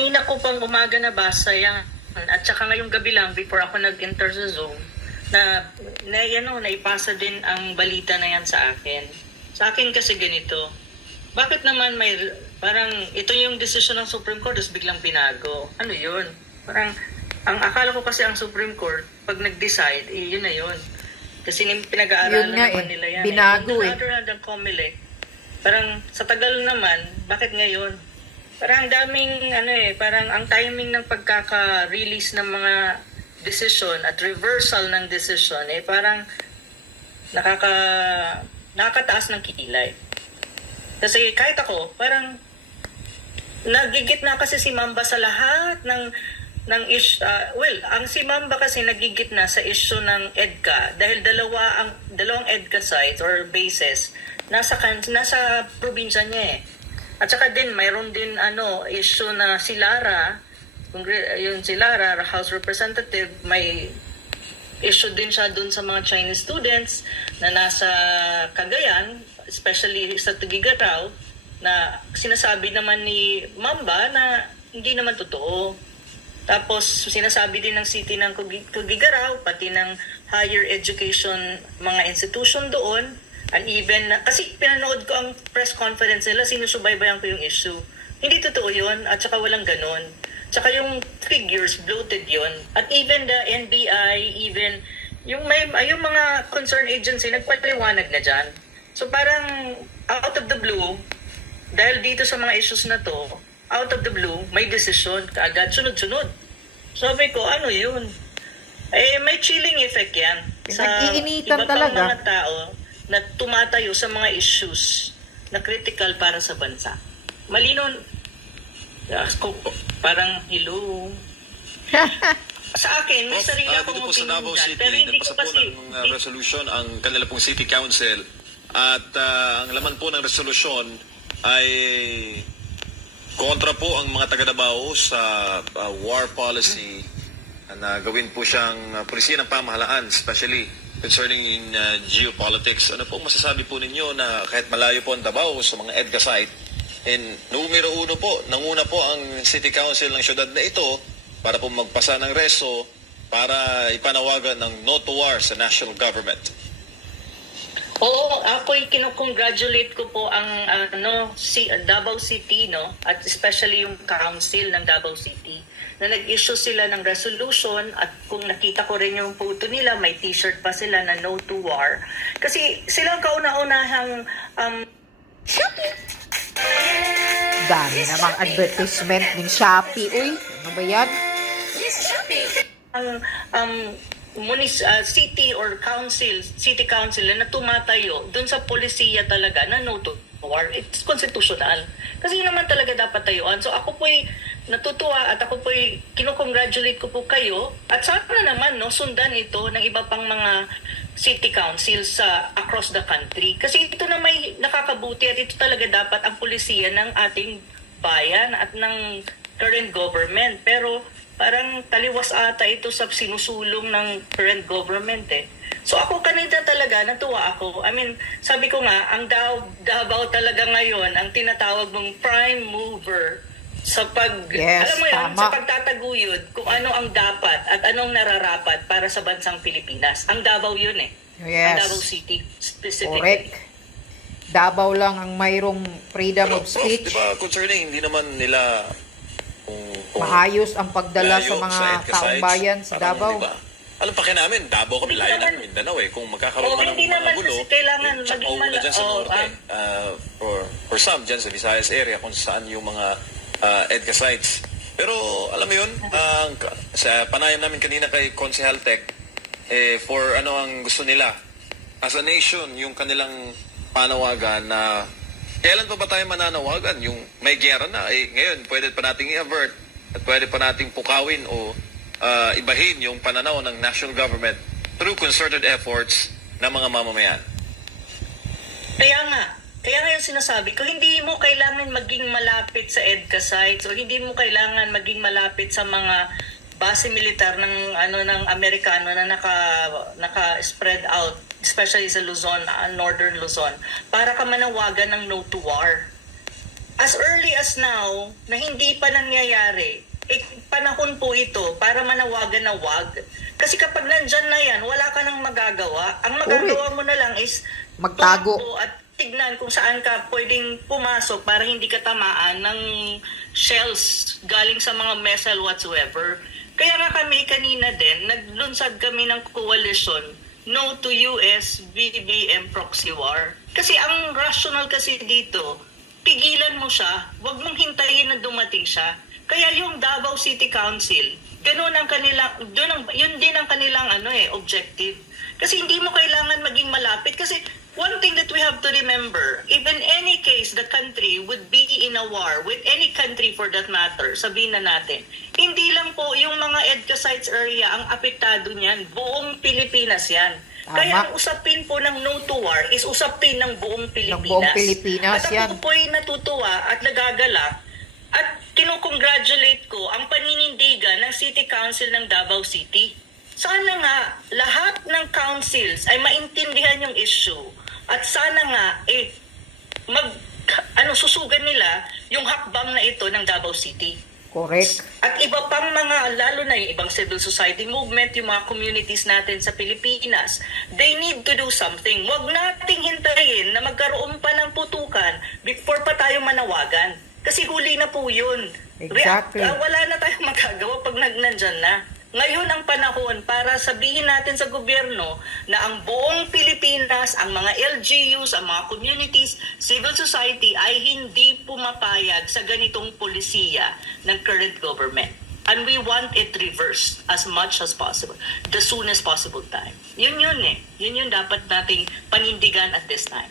kanina ko pang umaga nabasa yan. At saka ngayong gabi lang, before ako nag-enter sa Zoom, naipasa din ang balita na yan sa akin. Sa akin kasi ganito, bakit naman parang ito yung decision ng Supreme Court, tapos biglang binago? Ano yun? Parang, ang akala ko kasi ang Supreme Court, pag nag-decide, yun na yun. Kasi pinag-aaralan naman nila yan. Binago On the other hand, ang COMELEC, parang sa tagal naman, bakit ngayon? Parang daming, parang ang timing ng pagkaka-release ng mga decision at reversal ng decision, parang nakakataas ng kilay. Kasi kahit ako, parang nagigit na kasi si Mamba sa lahat ng ang si Mamba kasi nagigit na sa issue ng EDCA dahil dalawang EDCA sites or bases nasa probinsya niya At saka din mayroon din issue na si Lara, House Representative, may issue din siya dun sa mga Chinese students na nasa Cagayan, especially sa Tugigaraw, na sinasabi naman ni Mamba na hindi naman totoo. Tapos sinasabi din ng city ng Tugigaraw, pati ng higher education mga institution doon, and even, kasi pinanood ko ang press conference nila, sinusubaybayan ko yung issue. Hindi totoo yun, at saka walang ganun. Tsaka yung figures, bloated yun. At even the NBI, even yung mga concerned agency, nagpaliwanag na dyan. So parang out of the blue, dahil dito sa mga issues na to, out of the blue, may decision, kaagad, sunod-sunod. Sabi ko, ano yun? May chilling effect yan. Sa iba pang mga tao, na tumatayo sa mga issues na critical para sa bansa. Malino, parang hello. Sa akin, may sarili akong opinion dyan. Pero hindi ko kasi... ng resolution ang kanila pong City Council at ang laman po ng resolution ay kontra po ang mga taga-Davao sa war policy na gawin po siyang pulisiya ng pamahalaan, especially concerning in geopolitics. Ano po masasabi po ninyo na kahit malayo po ang Davao sa mga EDCA site, nanguna po ang City Council ng syudad na ito para po magpasa ng reso para ipanawagan ng no to war sa national government? Oo, ako'y kinocongratulate ko po ang Davao City, at especially yung council ng Davao City na nag-issue sila ng resolution, at kung nakita ko rin yung photo nila, may t-shirt pa sila na no to war. Kasi silang kauna-unahang Shopee. Dami namang advertisement ng Shopee. Uy, ano ba yan? city council na tumatayo dun sa polisiya talaga na no to war. It's constitutional. Kasi naman talaga dapat tayuan. So ako po'y natutuwa at ako po'y kinocongratulate ko po kayo. At sana naman sundan ito ng iba pang mga city council sa across the country. Kasi ito na may nakakabuti at ito talaga dapat ang polisiya ng ating bayan at ng current government. Pero parang taliwas ata ito sa sinusulong ng current government So ako kanina talaga, natuwa ako. I mean, sabi ko nga, ang Davao talaga ngayon, ang tinatawag mong prime mover sa alam mo yun, sa pagtataguyod kung ano ang dapat at anong nararapat para sa bansang Pilipinas. Ang Davao yun Yes. Ang Davao City specifically. Correct. Davao lang ang mayroong freedom of speech. Diba, concerning, hindi naman nila maayos ang pagdala sa mga taong bayan sa Davao. Diba? Alam pa namin, Davao kami layo ng Mindanao Kung magkakaroon man ng mga gulo, tsaka una dyan sa norte. For some dyan sa Visayas area kung saan yung mga EDCA sites. Pero alam mo yun, sa panayam namin kanina kay Konsehal Tech, for ano ang gusto nila as a nation, yung kanilang panawagan na kailan pa ba tayo mananawagan? Yung may gera na, ngayon pwede pa nating i-avert at pwede pa nating pukawin o ibahin yung pananaw ng national government through concerted efforts ng mga mamamayan. Kaya nga yung sinasabi ko, hindi mo kailangan maging malapit sa EDCA sites o hindi mo kailangan maging malapit sa mga base militar ng Amerikano na naka-spread out, especially sa Luzon, Northern Luzon, para ka manawagan ng no to war. as early as now, na hindi pa nangyayari, panahon po ito para manawagan na wag. Kasi kapag nandyan na yan, wala ka nang magagawa. Ang magagawa mo na lang is magtago at tignan kung saan ka pwedeng pumasok para hindi ka tamaan ng shells galing sa mga missile whatsoever. Kaya nga kami kanina din, naglunsad kami ng coalition No to US BBM proxy war. Kasi ang rational kasi dito, pigilan mo siya, wag mong hintayin na dumating siya. Kaya yung Davao City Council, ganun ang kanilang, yun din ang kanilang objective. Kasi hindi mo kailangan maging malapit. Kasi one thing that we have to remember, if in any case the country would be in a war with any country for that matter, sabihin na natin, hindi lang po yung mga EDCA sites area ang apektado niyan, buong Pilipinas yan. Kaya ang usapin po ng no to war is usapin ng buong Pilipinas. Ng buong Pilipinas at yan. ako po'y natutuwa at nagagalak at kinukongratulate ko ang paninindigan ng City Council ng Davao City. Sana nga lahat ng councils ay maintindihan yung issue at sana nga susugan nila yung hakbang na ito ng Davao City. Correct. At iba pang mga, lalo na yung ibang civil society movement, yung mga communities natin sa Pilipinas, they need to do something. Huwag nating hintayin na magkaroon pa ng putukan before pa tayo manawagan. Kasi huli na po yun. Exactly. Wala na tayong magagawa pag nandyan na. Ngayon ang panahon para sabihin natin sa gobyerno na ang buong Pilipinas, ang mga LGUs, ang mga communities, civil society ay hindi pumapayag sa ganitong polisiya ng current government. And we want it reversed as much as possible, the soonest possible time. Yun dapat nating panindigan at this time.